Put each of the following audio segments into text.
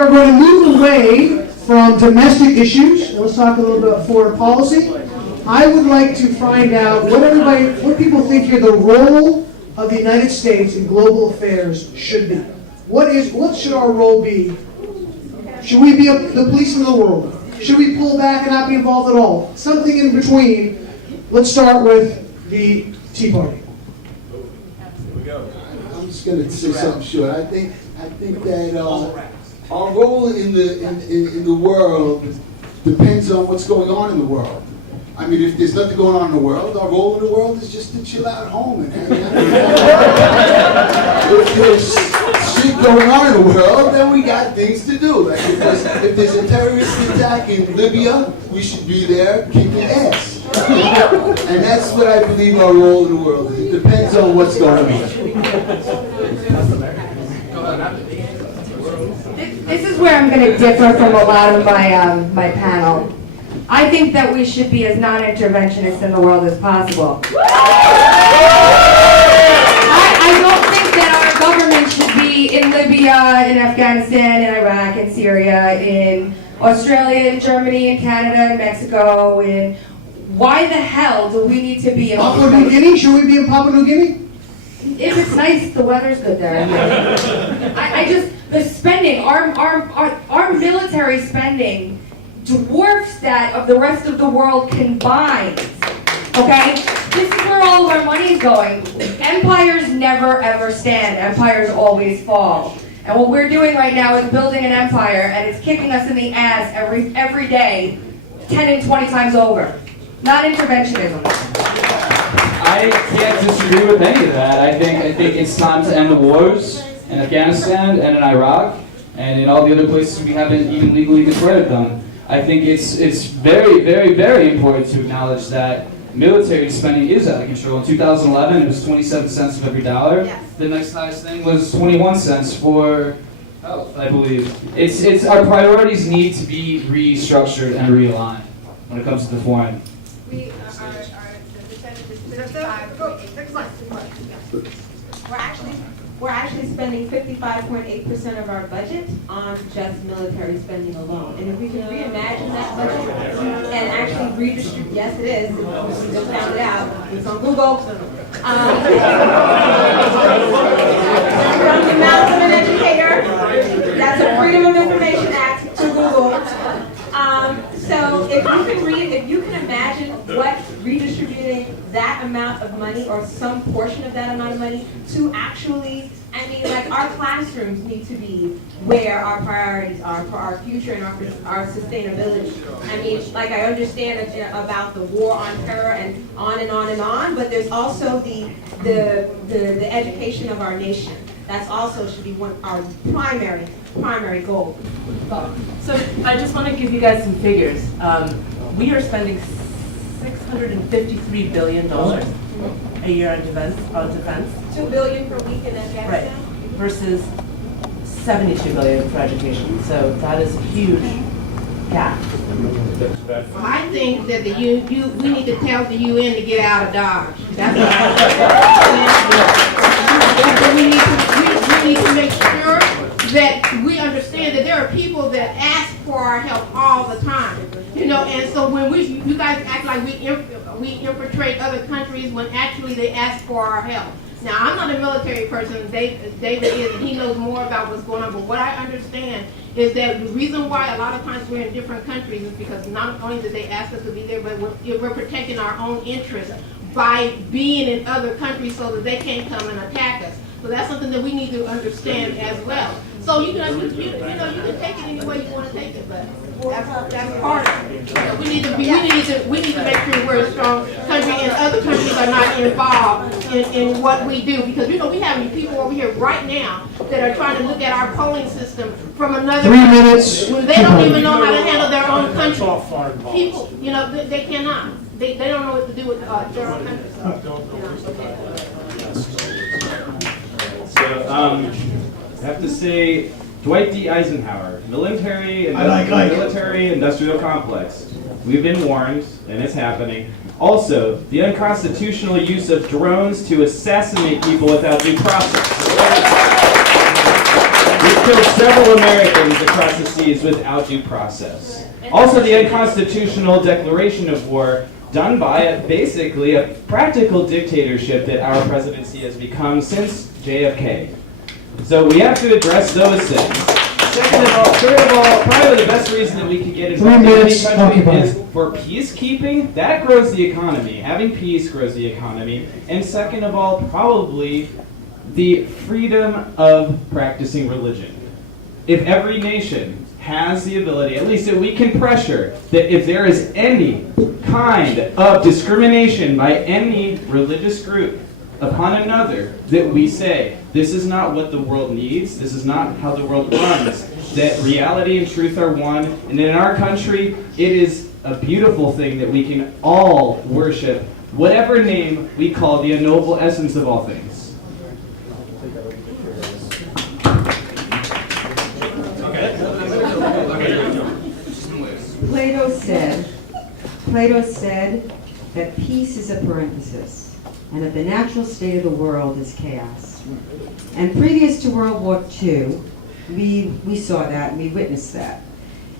are going to move away from domestic issues. Let's talk a little bit about foreign policy. I would like to find out what people think here the role of the United States in global affairs should be. What should our role be? Should we be the police of the world? Should we pull back and not be involved at all? Something in between. Let's start with the Tea Party. I'm just going to say something short. I think that our role in the world depends on what's going on in the world. I mean, if there's nothing going on in the world, our role in the world is just to chill out at home and hang out. If there's shit going on in the world, then we got things to do. Like if there's a terrorist attack in Libya, we should be there kicking ass. And that's what I believe our role in the world is. It depends on what's going on. This is where I'm going to differ from a lot of my panel. I think that we should be as non-interventionist in the world as possible. I don't think that our government should be in Libya, in Afghanistan, in Iraq, in Syria, in Australia, in Germany, in Canada, in Mexico, in... Why the hell do we need to be in Papua New Guinea? Should we be in Papua New Guinea? If it's nice, the weather's good there. I just, the spending, our military spending dwarfs that of the rest of the world combined. Okay? This is where all of our money is going. Empires never ever stand. Empires always fall. And what we're doing right now is building an empire, and it's kicking us in the ass every day, 10 and 20 times over. Not interventionism. I can't disagree with any of that. I think it's time to end the wars in Afghanistan and in Iraq and in all the other places we haven't even legally declared them. I think it's very, very, very important to acknowledge that military spending is out of control. In 2011, it was 27 cents of every dollar. Yes. The next highest thing was 21 cents for health, I believe. It's our priorities need to be restructured and realigned when it comes to the foreign. The percentage is 55.8%. We're actually spending 55.8% of our budget on just military spending alone. And if we can reimagine that budget and actually redistribute, yes it is, we just found it out, it's on Google. From the mouth of an educator, that's a Freedom of Information Act to Google. So if you can imagine what redistributing that amount of money or some portion of that amount of money to actually, I mean, like our classrooms need to be where our priorities are for our future and our sustainability. I mean, like I understand about the war on terror and on and on and on, but there's also the education of our nation. That's also should be one our primary goal. So I just want to give you guys some figures. We are spending $653 billion a year on defense. $2 billion per week in Afghanistan. Right. Versus $72 billion for education. So that is a huge gap. Well, I think that we need to tell the UN to get out of Dodge. That's what I think. We need to make sure that we understand that there are people that ask for our help all the time. You know, and so when you guys act like we infiltrate other countries when actually they ask for our help. Now, I'm not a military person, David is, and he knows more about what's going on, but what I understand is that the reason why a lot of times we're in different countries is because not only did they ask us to be there, but we're protecting our own interests by being in other countries so that they can't come and attack us. So that's something that we need to understand as well. So you can take it any way you want to take it, but that's part of it. So we need to make sure we're a strong country and other countries are not involved in what we do, because we have people over here right now that are trying to look at our polling system from another 3 minutes. when they don't even know how to handle their own country. People, they cannot. They don't know what to do with their own country. So, I have to say, Dwight D. Eisenhower, military industrial complex. We've been warned, and it's happening. Also, the unconstitutional use of drones to assassinate people without due process. We've killed several Americans across the seas without due process. Also, the unconstitutional declaration of war done by basically a practical dictatorship that our presidency has become since JFK. So we have to address those things. Second of all, third of all, probably the best reason that we can get involved in any country is for peacekeeping. That grows the economy. Having peace grows the economy. And second of all, probably the freedom of practicing religion. If every nation has the ability, at least that we can pressure, that if there is any kind of discrimination by any religious group upon another, that we say, this is not what the world needs, this is not how the world runs, that reality and truth are one, and in our country, it is a beautiful thing that we can all worship whatever name we call the unknowable essence of all things. Plato said that peace is a parenthesis, and that the natural state of the world is chaos. And previous to World War II, we saw that and we witnessed that.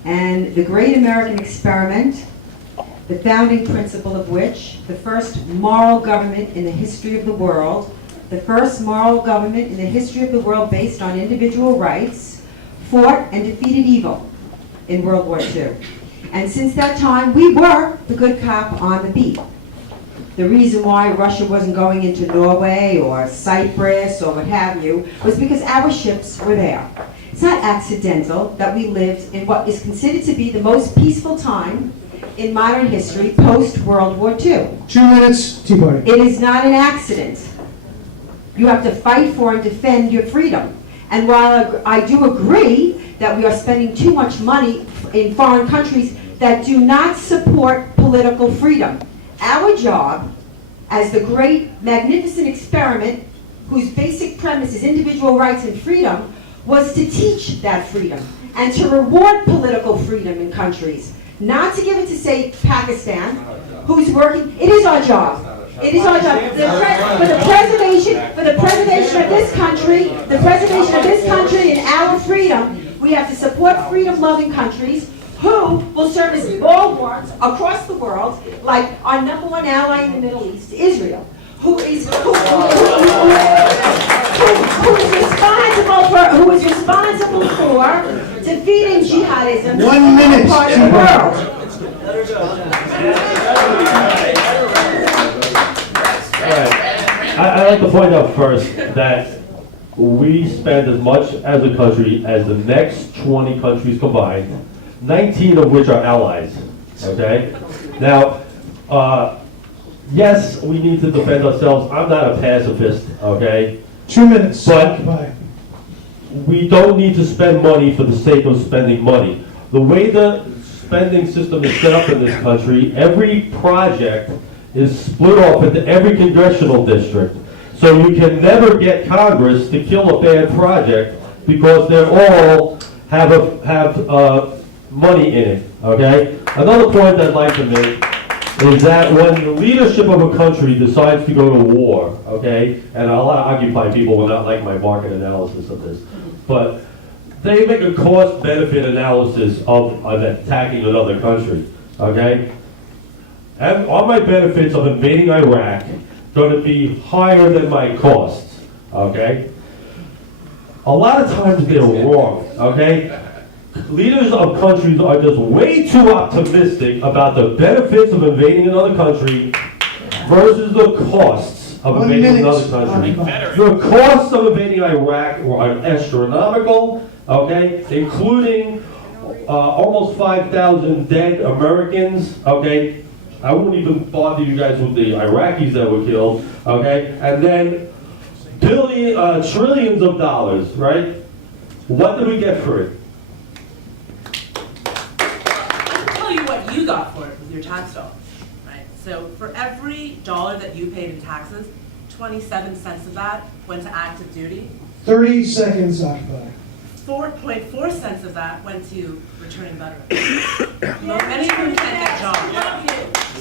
And the great American experiment, the founding principle of which, the first moral government in the history of the world, the first moral government in the history of the world based on individual rights, fought and defeated evil in World War II. And since that time, we were the good cop on the beat. The reason why Russia wasn't going into Norway or Cyprus or what have you was because our ships were there. It's not accidental that we lived in what is considered to be the most peaceful time in modern history post-World War II. 2 minutes, Tea Party. It is not an accident. You have to fight for and defend your freedom. And while I do agree that we are spending too much money in foreign countries that do not support political freedom, our job as the great, magnificent experiment whose basic premise is individual rights and freedom was to teach that freedom and to reward political freedom in countries, not to give it to, say, Pakistan, who's working. It is our job. It is our job. For the preservation of this country, and our freedom, we have to support freedom-loving countries who will serve as bulwarks across the world, like our number one ally in the Middle East, Israel, who is responsible for defeating jihadism 1 minute. in part of the world. I'd like to point out first that we spend as much as a country as the next 20 countries combined, 19 of which are allies, okay? Now, yes, we need to defend ourselves. I'm not a pacifist, okay? 2 minutes. But Bye. we don't need to spend money for the sake of spending money. The way the spending system is set up in this country, every project is split off into every congressional district. So you can never get Congress to kill a bad project because they all have money in it, okay? Another point I'd like to make is that when the leadership of a country decides to go to war, okay, and a lot of Occupy people will not like my market analysis of this, but they make a cost-benefit analysis of attacking another country, okay? And are my benefits of invading Iraq going to be higher than my costs, okay? A lot of times they're wrong, okay? Leaders of countries are just way too optimistic about the benefits of invading another country versus the costs of 1 invading minute. another country. The costs of invading Iraq are astronomical, okay, including almost 5,000 dead Americans, okay? I wouldn't even bother you guys with the Iraqis that were killed, okay? And then trillions of dollars, right? What did we get for it? I can tell you what you got for it with your tax dollars, right? So for every dollar that you paid in taxes, 27 cents of that went to active duty. 30 seconds, Occupy. 4.4 cents of that went to returning veterans. Many of them can't get jobs.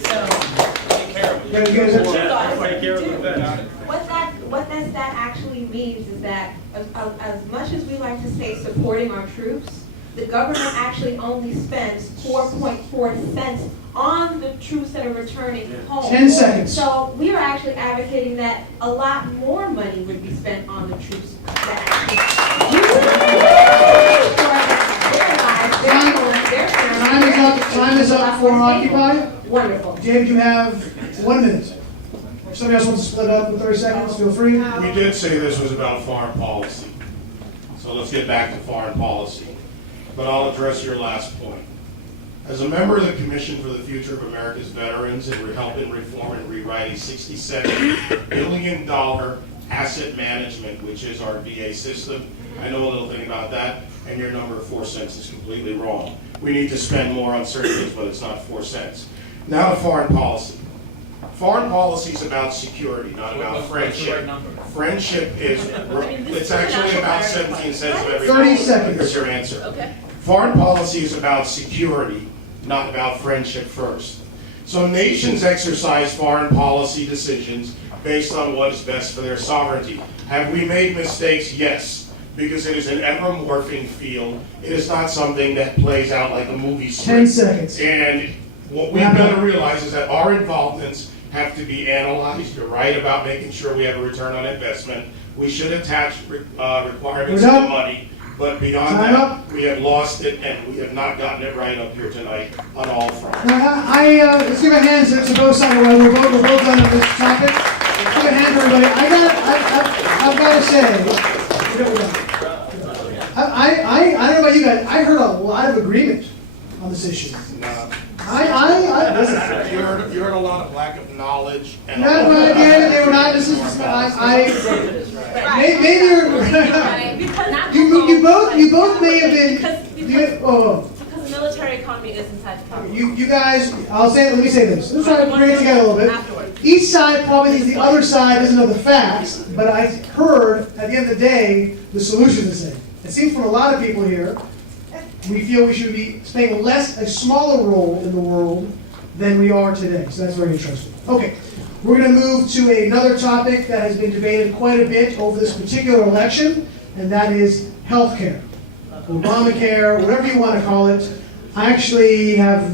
So Yeah, you guys have- What that actually means is that as much as we like to say supporting our troops, the government actually only spends 4.4 cents on the troops that are returning home. 10 seconds. So we are actually advocating that a lot more money would be spent on the troops that Time is up for Occupy. Wonderful. James, you have 1 minute. If somebody else wants to split up with 30 seconds, feel free. We did say this was about foreign policy. So let's get back to foreign policy. But I'll address your last point. As a member of the Commission for the Future of America's Veterans and helping reform and rewrite a $67 billion asset management, which is our VA system, I know a little thing about that, and your number of 4 cents is completely wrong. We need to spend more on certain things, but it's not 4 cents. Now to foreign policy. Foreign policy is about security, not about friendship. Friendship is, it's actually about 17 cents of every 30 seconds. Here's your answer. Okay. Foreign policy is about security, not about friendship first. So nations exercise foreign policy decisions based on what is best for their sovereignty. Have we made mistakes? Yes. Because it is an ever-morphing field. It is not something that plays out like a movie 10 script. seconds. And what we've got to realize is that our involvements have to be analyzed. You're right about making sure we have a return on investment. We should attach requirements to the money. But beyond that, we have lost it, and we have not gotten it right up here tonight on all fronts. Let's give a hand to both sides. We're both done on this topic. Give a hand to everybody. I've got to say, I don't know about you guys. I heard a lot of agreement on this issue. No. Listen. You heard a lot of lack of knowledge. And No, again, they were not. This is maybe you both may have been. Because the military economy is inside the capital. You guys, let me say this. Let's try to bring it together a little bit. Each side probably thinks the other side doesn't know the facts, but I heard at the end of the day, the solution is the same. It seems from a lot of people here, we feel we should be playing a smaller role in the world than we are today. So that's very interesting. Okay, we're going to move to another topic that has been debated quite a bit over this particular election, and that is health care. Obamacare, whatever you want to call it. I actually have,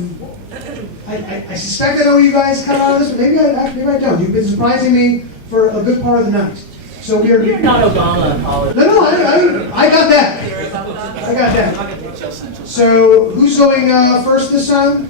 I suspect I know what you guys come out of this, but maybe I don't. You've been surprising me for a good part of the night. So we are. You're not Obama, Paul. No, I got that. I got that. So who's going first this time?